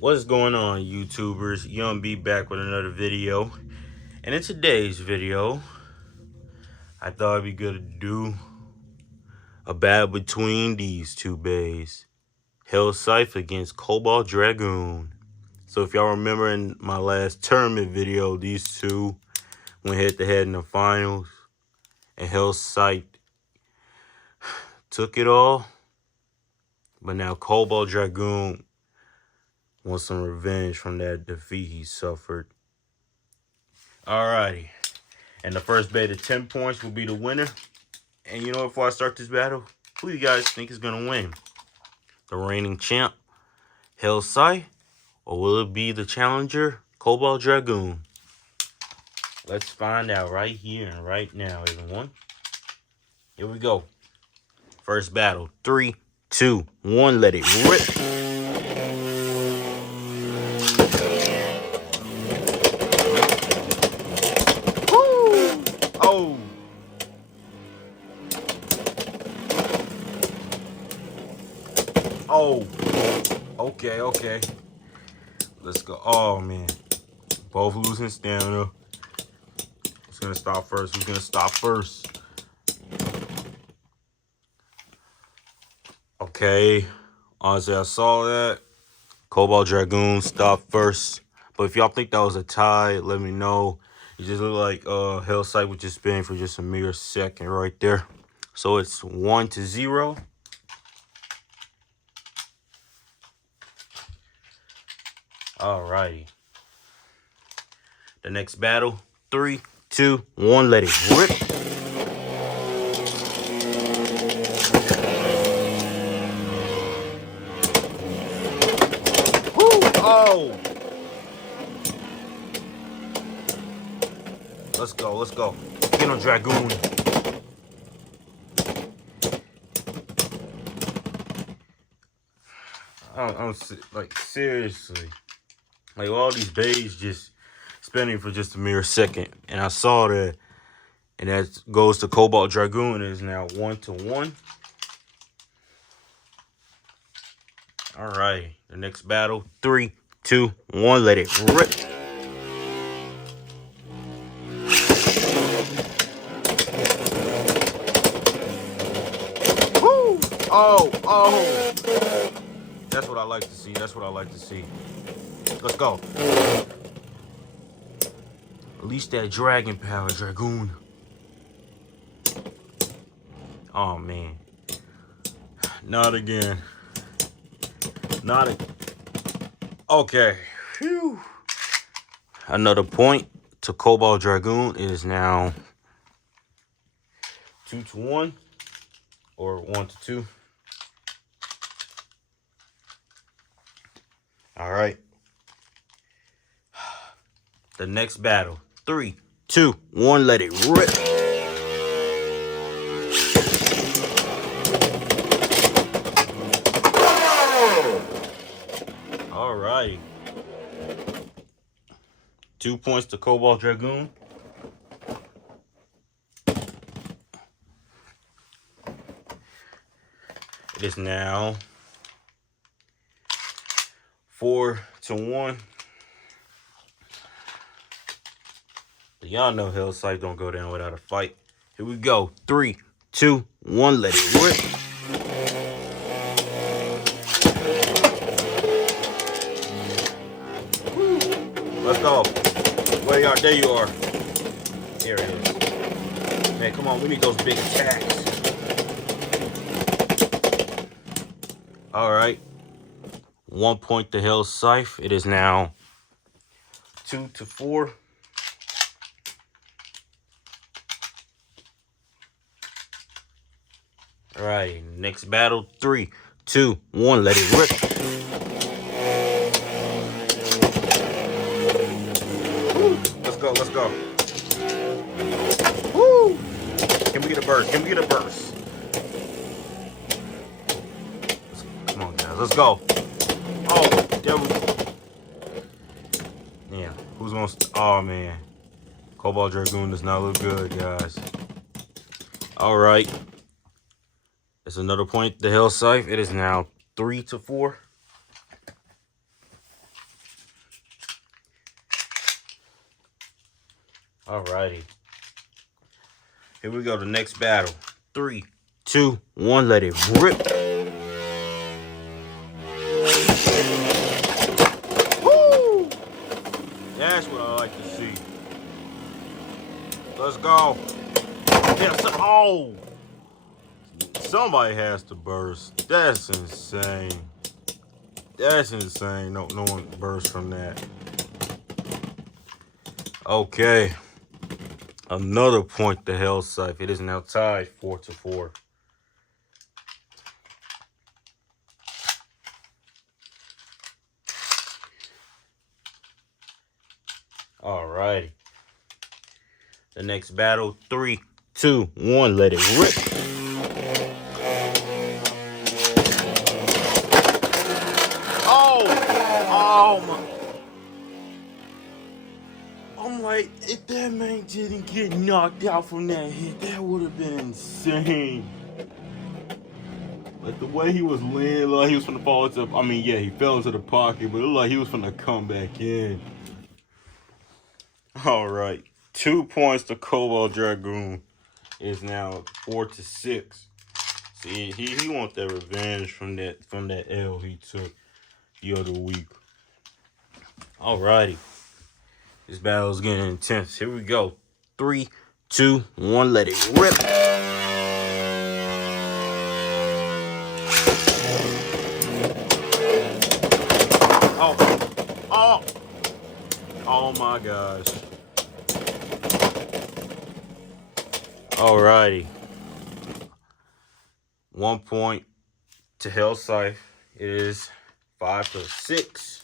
What's going on, YouTubers? Young B back with another video. And in today's video, I thought it'd be good to do a battle between these two bays. Hellsscythe against CobaltDragoon. So if y'all remember in my last tournament video, these two went head to head in the finals. And Hellsscythe took it all. But now CobaltDragoon wants some revenge from that defeat he suffered. Alrighty. And the first bet of 10 points will be the winner. And you know, before I start this battle, who you guys think is going to win? The reigning champ, Hellsscythe, or will it be the challenger, CobaltDragoon? Let's find out right here and right now, everyone. Here we go. First battle. 3, 2, 1. Let it rip. Woo! Oh. Oh. Okay. Let's go. Oh, man. Both losing stamina. Who's going to stop first? Who's going to stop first? Okay. Honestly, I saw that. CobaltDragoon stopped first. But if y'all think that was a tie, let me know. It just looked like Hellsscythe was just spinning for just a mere second right there. So it's 1-0. Alrighty. The next battle. 3, 2, 1. Let it rip. Woo! Oh! Let's go. Get on Dragoon. I'm like, seriously. Like, all these bays just spinning for just a mere second. And I saw that. And that goes to CobaltDragoon. It is now 1-1. All right. The next battle. 3, 2, 1. Let it rip. Woo! Oh. That's what I like to see. Let's go. Release that dragon power, Dragoon. Oh, man. Not again. Okay. Whew. Another point to CobaltDragoon. It is now 2-1 or 1-2. All right. The next battle. 3, 2, 1. Let it rip. All right. 2 points to CobaltDragoon. It is now 4-1. Y'all know Hellsscythe don't go down without a fight. Here we go. 3, 2, 1. Let it rip. Let's go. Where you are? There you are. Here it is. Man, come on. We need those big attacks. All right. 1 point to Hellsscythe. It is now 2-4. All right. Next battle. 3, 2, 1. Let it rip. Let's go. Woo! Can we get a burst? Come on, guys. Let's go. Oh, there we go. Yeah. Who's going to... Oh, man. CobaltDragoon does not look good, guys. All right. It's another point to Hellsscythe. It is now 3-4. Alrighty. Here we go, the next battle. 3, 2, 1, let it rip. Woo! That's what I like to see. Let's go. Yeah, oh! Somebody has to burst. That's insane. That's insane. No one burst from that. Okay. Another point to Hellsscythe. It is now tied 4-4. Alrighty. The next battle, 3, 2, 1, let it rip. Oh my. I'm like, if that man didn't get knocked out from that hit, that would have been insane. Like the way he was laying, like he was finna fall into, I mean, yeah, he fell into the pocket, but it looked like he was finna come back in. All right, 2 points to CobaltDragoon. Is now 4-6. See, he wants that revenge from that L he took the other week. Alrighty. This battle is getting intense. Here we go. 3, 2, 1, let it rip. Oh my gosh. Alrighty. 1 point to Hellsscythe. It is 5-6.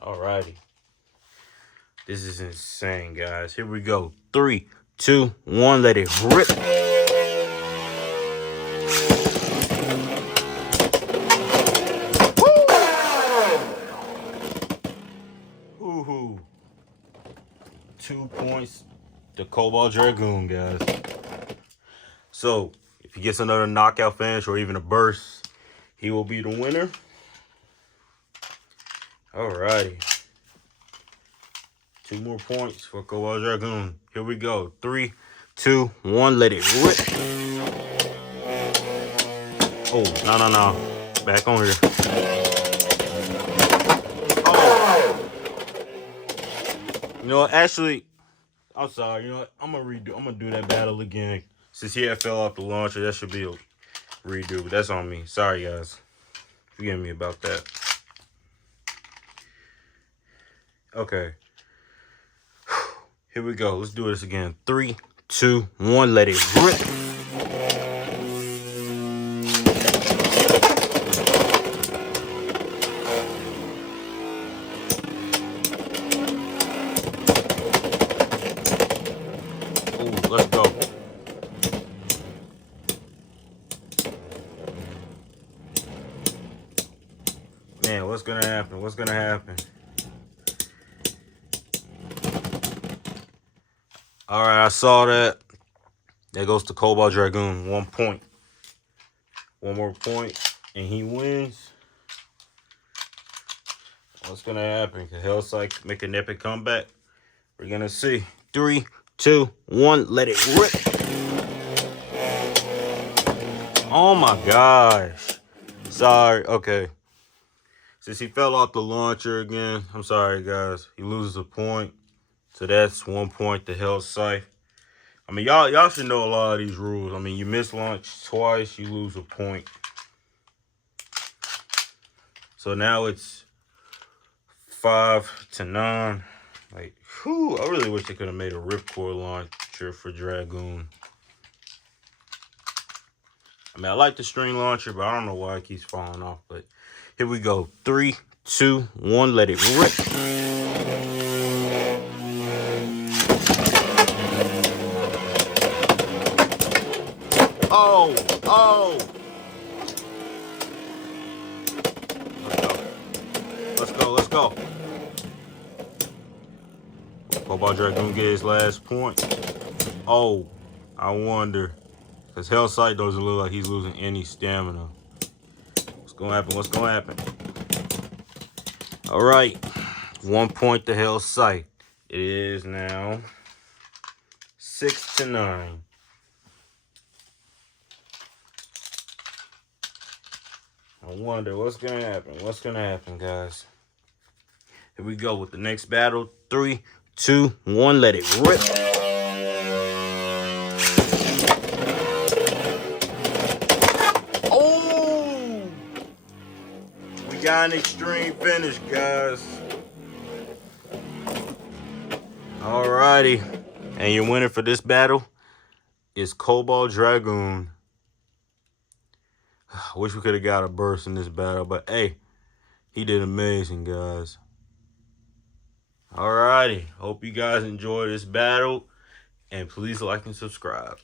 Alrighty. This is insane, guys. Here we go. 3, 2, 1, let it rip. Woo! 2 points to CobaltDragoon, guys. So, if he gets another knockout finish or even a burst, he will be the winner. Alrighty. 2 more points for CobaltDragoon. Here we go. 3, 2, 1, let it rip. Oh, no. Back on here. Oh. You know what? Actually, I'm sorry. You know what? I'm gonna do that battle again. Since he had fell off the launcher, that should be a redo. That's on me. Sorry, guys. Forgive me about that. Okay. Here we go. Let's do this again. 3, 2, 1, let it rip. Ooh, let's go. Man, what's gonna happen? What's gonna happen? All right, I saw that. That goes to CobaltDragoon. 1 point. 1 more point, and he wins. What's gonna happen? Can Hellsscythe make an epic comeback? We're gonna see. 3, 2, 1, let it rip. Oh my gosh. Sorry. Okay. Since he fell off the launcher again, I'm sorry, guys. He loses a point. So that's 1 point to Hellsscythe. I mean, y'all should know a lot of these rules. I mean, you miss launch twice, you lose a point. So now it's 5-9. Like, whew, I really wish they could have made a ripcord launcher for Dragoon. I mean, I like the string launcher, but I don't know why it keeps falling off. But here we go. 3, 2, 1, let it rip. Oh! Let's go. CobaltDragoon get his last point. Oh, I wonder. Because Hellsscythe doesn't look like he's losing any stamina. What's gonna happen? All right, 1 point to Hellsscythe. It is now 6-9. I wonder what's gonna happen. What's gonna happen, guys? Here we go with the next battle. 3, 2, 1. Let it rip. Oh! We got an extreme finish, guys. Alrighty. And your winner for this battle is CobaltDragoon. I wish we could have got a burst in this battle, but hey, he did amazing, guys. Alrighty. Hope you guys enjoyed this battle. And please like and subscribe.